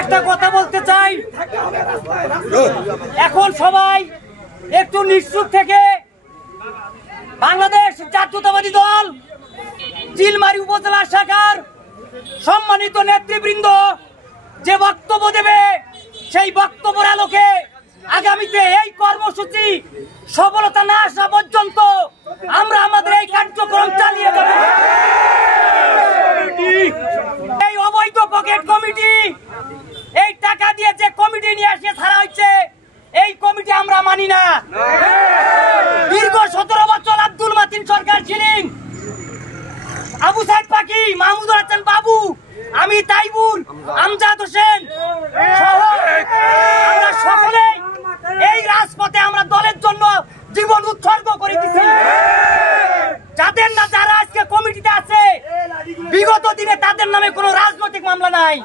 একটা কথা বলতে চাই, এখন সবাই একটু নিশ্চুপ থেকে বাংলাদেশ জাতীয়তাবাদী দল চিলমারী উপজেলা শাখার সম্মানিত নেতৃবৃন্দ যে বক্তব্য দেবে সেই বক্তব্যের আলোকে আগামীতে এই কর্মসূচি সফলতা না আসা পর্যন্ত আমরা আমাদের এই কার্যক্রম চালিয়ে যাব। এই অবৈধ পকেট কমিটি, এই টাকা দিয়ে যে কমিটি নিয়ে এসে ছাড়া হচ্ছে, এই কমিটি আমরা মানি না। দীর্ঘ 17 বছর আব্দুল মাতিন সরকার ছিলেন, আবু সাইদ পাখি, মাহমুদুল হাসান বাবু, আমি তাইবুর, আমজাদ হোসেন সহ আমরা সকলে এই রাজপথে আমরা দলের জন্য জীবন উৎসর্গ করে দিচ্ছি। যাদের না যারা আজকে কমিটিতে আছে, বিগত দিনে তাদের নামে কোনো রাজনৈতিক মামলা নাই।